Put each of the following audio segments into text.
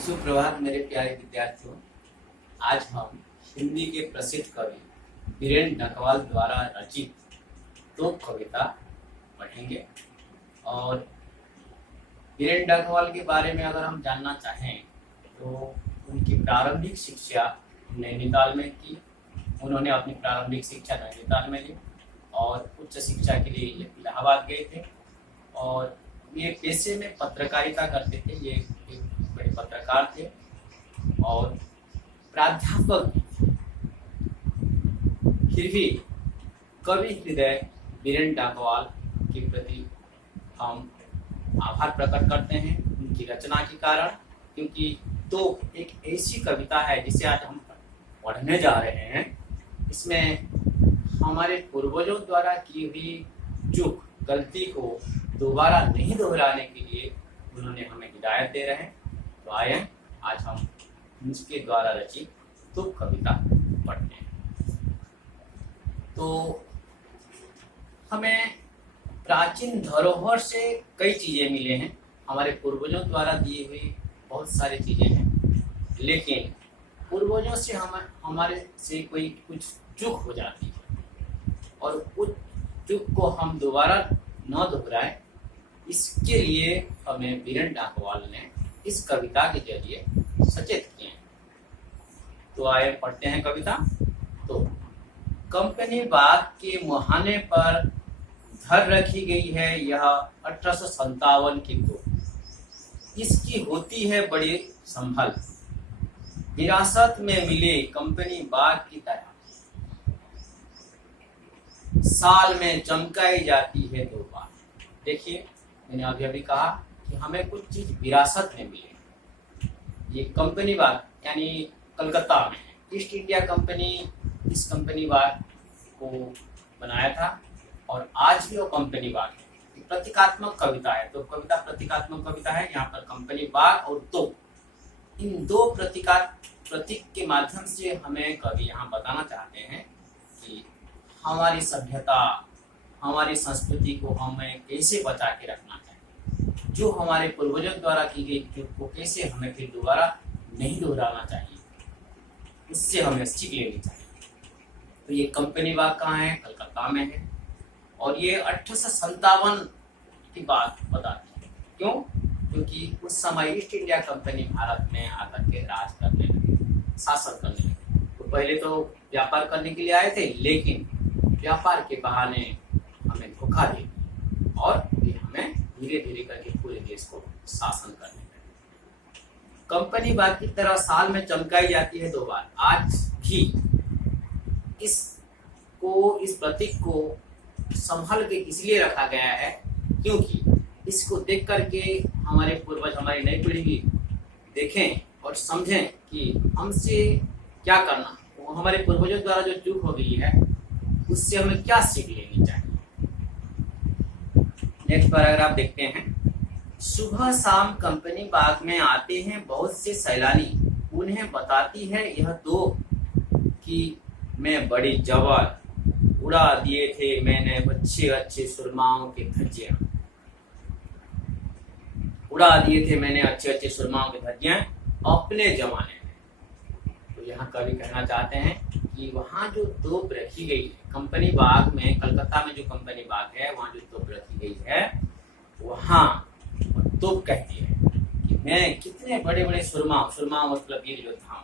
सुप्रभात मेरे प्यारे विद्यार्थियों। आज हम हिंदी के प्रसिद्ध कवि बीरेन डकवाल द्वारा रचित दो कविता पढ़ेंगे। और बीरेन डकवाल के बारे में अगर हम जानना चाहें तो उनकी प्रारंभिक शिक्षा नैनीताल में की। उन्होंने अपनी प्रारंभिक शिक्षा नैनीताल में ली और उच्च शिक्षा के लिए इलाहाबाद गए थे। और ये पेशे में पत्रकारिता करते थे। ये एक बड़े पत्रकार थे और प्राध्यापक भी थे। फिर भी कवि हृदय बीरेन डकवाल के प्रति हम आभार प्रकट करते हैं उनकी रचना के कारण, क्योंकि तो एक ऐसी कविता है जिसे आज हम पढ़ने जा रहे हैं। इसमें हमारे पूर्वजों द्वारा की हुई चूक गलती को दोबारा नहीं दोहराने के लिए उन्होंने हमें हिदायत दे रहे हैं। तो आए आज हम उनके द्वारा रचित तो कविता पढ़ते हैं। तो हमें प्राचीन धरोहर से कई चीजें मिले हैं। हमारे पूर्वजों द्वारा दी हुई बहुत सारी चीजें हैं, लेकिन पूर्वजों से हमारे से कोई कुछ चूक हो जाती है और उस चूक को हम दोबारा न दोहराएं, इसके लिए हमें बीरेन डकवाल ने इस कविता के जरिए सचेत किए हैं। तो आइए पढ़ते हैं कविता। तो कंपनी बाग के मुहाने पर धर रखी गई है यह 1857 की तो, इसकी होती है बड़ी संभल, विरासत में मिले कंपनी बाग की तरह, साल में चमकाई जाती है 2 बार। देखिए, मैंने अभी कहा कि हमें कुछ चीज विरासत में मिले। ये कंपनी बाग यानी कलकत्ता में ईस्ट इंडिया कंपनी इस कंपनी बाग को बनाया था और आज भी वो कंपनी बाग है। प्रतीकात्मक कविता है, तो कविता प्रतीकात्मक कविता है। यहाँ पर कंपनी बाग और तो इन दो प्रतीक के माध्यम से हमें कवि यहाँ बताना चाहते हैं कि हमारी सभ्यता, हमारी संस्कृति को हमें कैसे बचा के रखना चाहिए, जो हमारे पूर्वजों द्वारा की गई चूक को कैसे हमें फिर दोबारा नहीं दोहराना चाहिए, उससे हमें सीख लेनी चाहिए। तो ये कंपनी बाग कहाँ है? कलकत्ता में है। और ये 1857 की बात बताती है। क्यों? क्योंकि उस समय ईस्ट इंडिया कंपनी भारत में आकर के राज करने लगी, शासन करने लगी। तो पहले तो व्यापार करने के लिए आए थे, लेकिन व्यापार के बहाने हमें धोखा दे और फिर हमें धीरे धीरे करके पूरे देश को शासन करने लगे। कंपनी बाग की तरह साल में चमकाई जाती है 2 बार। आज भी इस प्रतीक को संभाल के इसलिए रखा गया है क्योंकि इसको देख करके हमारे पूर्वज, हमारी नई पीढ़ी भी देखें और समझें कि हमसे क्या करना, वो हमारे पूर्वजों द्वारा जो चूक हो गई है उससे हमें क्या सीख लेनी चाहिए। नेक्स्ट पैराग्राफ देखते हैं। सुबह शाम कंपनी बाग में आते हैं बहुत से सैलानी, उन्हें बताती है यह तो कि मैं बड़ी जवान, उड़ा दिए थे मैंने अच्छे अच्छे सुरमाओं के धज्जियां, उड़ा दिए थे मैंने अच्छे अच्छे सुरमाओं के धज्जियां अपने जमाने में। तो यहाँ कवि कहना चाहते हैं कि वहाँ जो तोप रखी गई है कंपनी बाग में, कलकत्ता में जो कंपनी बाग है वहाँ जो तोप रखी गई है, वहाँ तोप कहती है कि मैं कितने बड़े बड़े सुरमा मतलब वीर योद्धाओं,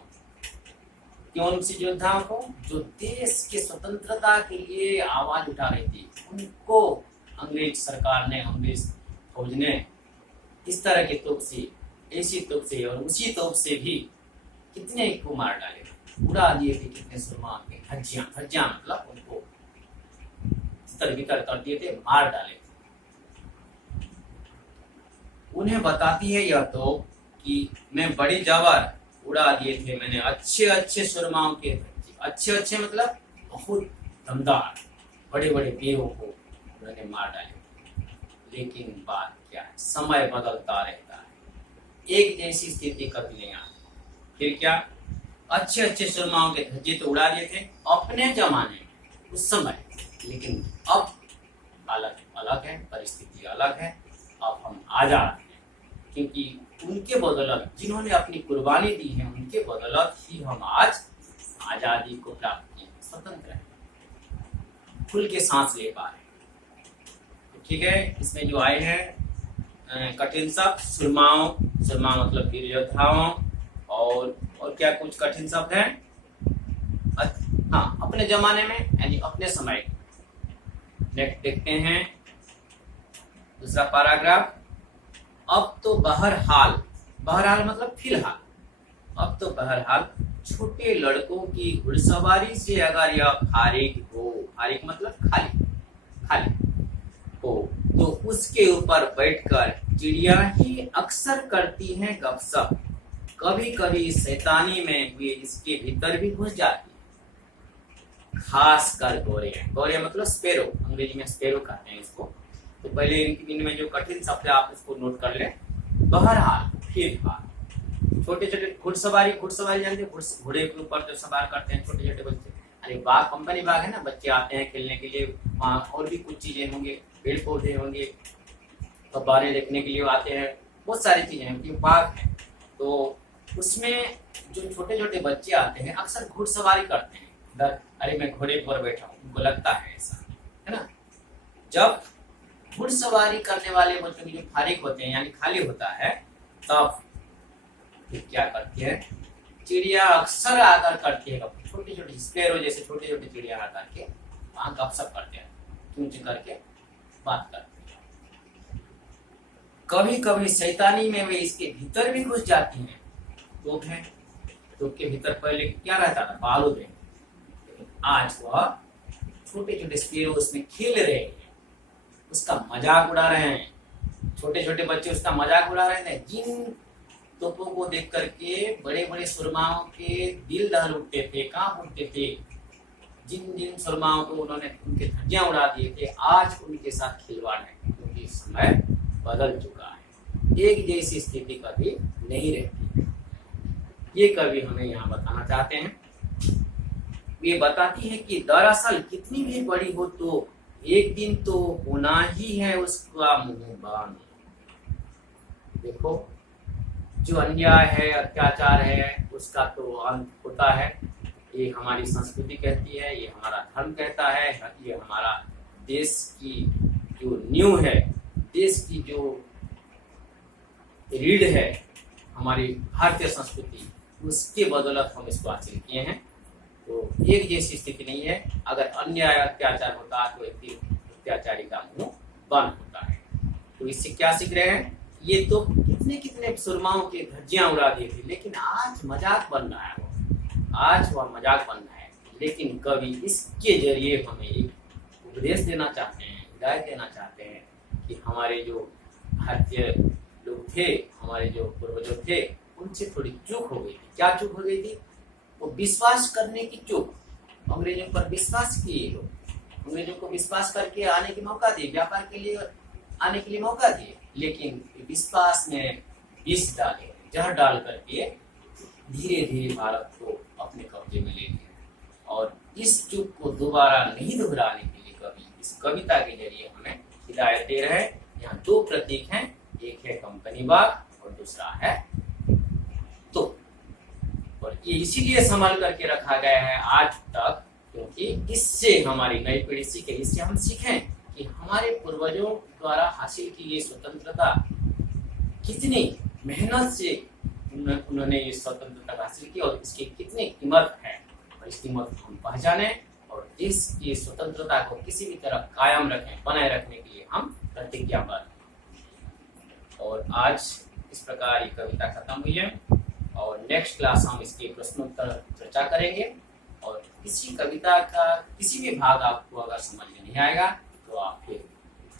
क्यों से योद्धाओं को जो देश के स्वतंत्रता के लिए आवाज उठा रही थी, उनको अंग्रेज सरकार ने, अंग्रेज फौज ने इस तरह के तोप से, ऐसी तोप से और उसी तोप से भी कितने को मार डाले, उड़ा दिए थे कितने सुरमा के धज्जियां मतलब उनको तितर-बितर कर दिए थे, मार डाले थे। उन्हें बताती है यह तो कि मैं बड़ी जवार, उड़ा दिए थे मैंने अच्छे अच्छे सुरमाओं के धज्जे। अच्छे अच्छे मतलब बहुत दमदार बड़े बड़े वीरों को उन्होंने मार डाले। लेकिन बात क्या है, समय बदलता रहता है, एक जैसी स्थिति कभी नहीं आती। फिर क्या, अच्छे अच्छे सुरमाओं के धज्जे तो उड़ा दिए थे अपने जमाने में उस समय, लेकिन अब अलग है, परिस्थिति अलग है। अब हम आजाद हैं, क्योंकि उनके बदौलत, जिन्होंने अपनी कुर्बानी दी है, उनके बदौलत ही हम आज आजादी को प्राप्त किए, स्वतंत्र हैं, खुल के सांस ले पा रहे हैं। ठीक है, इसमें जो आए हैं कठिन शब्द, सुरमाओं, सुरमा मतलब वीर योद्धाओं, और क्या कुछ कठिन शब्द हैं? हाँ, अपने जमाने में यानी अपने समय। नेक्स्ट देखते हैं दूसरा पैराग्राफ। अब तो बहरहाल, बहरहाल मतलब फिलहाल, अब तो बहरहाल छोटे लड़कों की घुड़सवारी से अगर यह फारिग हो, फारिग मतलब खाली, खाली हो, तो उसके ऊपर बैठकर चिड़िया ही अक्सर करती हैं गपशप। कभी कभी शैतानी में वे इसके भीतर भी घुस जाती है, खास कर गोरे, गोरे मतलब स्पेरो, अंग्रेजी में स्पेरो कहते हैं इसको। तो पहले इनमें जो कठिन शब्द है आप इसको नोट कर लें। बहरहाल, फिलहाल, छोटे छोटे घुड़सवारी, घुड़सवारी जानते हैं, घोड़े के ऊपर जो सवार करते हैं छोटे छोटे बच्चे। अरे बाग, कंपनी बाग है ना, बच्चे आते हैं खेलने के लिए, वहाँ और भी कुछ चीजें होंगे, पेड़ पौधे होंगे, फव्वारे देखने के लिए आते हैं, बहुत सारी चीजें हैं, क्योंकि बाग है। तो उसमें जो छोटे छोटे बच्चे आते हैं अक्सर घुड़सवारी करते हैं। अरे मैं घोड़े पर बैठा हूँ, उनको लगता है ऐसा, है ना। जब घुड़सवारी करने वाले बच्चों की जो फारिग होते हैं यानी खाली होता है, तब क्या करती है चिड़िया, अक्सर आकर करती है, छोटी छोटी स्पेरो जैसे छोटे छोटे चिड़िया आकर के वहां गपशप करते हैं, चूंच करके बात करते हैं। कभी कभी शैतानी में वे इसके भीतर भी घुस जाती हैं। तोप है, तोप के भीतर पहले क्या रहता था? बारूद है। आज वह छोटे छोटे स्पेरो उसमें खेल रहे हैं, उसका मजाक उड़ा रहे हैं, छोटे छोटे बच्चे उसका मजाक उड़ा रहे हैं। जिन तोपों को देख करके बड़े बड़े सुरमाओं के दिल दहल उठते थे, कांप उठते थे, जिन जिन सुरमाओं को उन्होंने उनके धज्जियां उड़ा दिए थे, आज उनके साथ खिलवाड़ है, क्योंकि समय बदल चुका है, एक जैसी स्थिति कभी नहीं रहती। ये कवि हमें यहाँ बताना चाहते हैं। ये बताती है कि दरअसल कितनी भी बड़ी हो तो एक दिन तो होना ही है उसका मुंह बांध। देखो, जो अन्याय है, अत्याचार है, उसका तो अंत होता है। ये हमारी संस्कृति कहती है, ये हमारा धर्म कहता है, ये हमारा देश की जो नींव है, देश की जो रीढ़ है, हमारी भारतीय संस्कृति, उसके बदौलत हम इसको हासिल किए हैं। तो एक जैसी स्थिति नहीं है। अगर अन्याय अत्याचार होता तो एक दिन अत्याचारी का मुंह बंद होता है। तो इससे क्या सीख रहे हैं? ये तो कितने कितने सुरमाओं के धज्जियां उड़ा दिए थे, लेकिन आज मजाक बन रहा है, आज वह मजाक बन रहा है। लेकिन कवि इसके जरिए हमें एक उपदेश देना चाहते हैं, हिदायत देना चाहते हैं कि हमारे जो भारतीय लोग थे, हमारे जो पूर्वजों थे, उनसे थोड़ी चूक हो गई थी। क्या चूक हो गई थी? वो विश्वास करने की चूक। अंग्रेजों पर विश्वास किए लोग, अंग्रेजों को विश्वास करके आने की मौका दिए, व्यापार के लिए आने के लिए मौका दिए, लेकिन विश्वास में विष डाले, जहर डाल करके धीरे धीरे भारत को अपने कब्जे में ले लिया। और इस चूक को दोबारा नहीं दोहराने के लिए कवि इस कविता के जरिए हमें हिदायत दे रहे हैं। यहाँ दो प्रतीक हैं, एक है कंपनी बाग और दूसरा है तो। और ये इसीलिए संभाल करके रखा गया है आज तक, क्योंकि इससे हमारी नई पीढ़ी सीखे, इससे हम सीखें कि हमारे पूर्वजों द्वारा हासिल की ये स्वतंत्रता कितनी मेहनत से उन्होंने ये स्वतंत्रता हासिल की और इसकी कितनी कीमत है, और इस कीमत को हम पहचाने और देश की स्वतंत्रता को किसी भी तरह कायम रखें, बनाए रखने के लिए हम प्रतिज्ञाबद्ध हैं। और आज इस प्रकार ये कविता खत्म हुई है और नेक्स्ट क्लास हम इसके प्रश्नोत्तर चर्चा करेंगे। और किसी कविता का किसी भी भाग आपको अगर समझ में नहीं आएगा तो आप फिर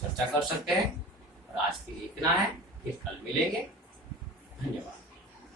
चर्चा कर सकते हैं। और आज के लिए इतना है, फिर कल मिलेंगे। धन्यवाद।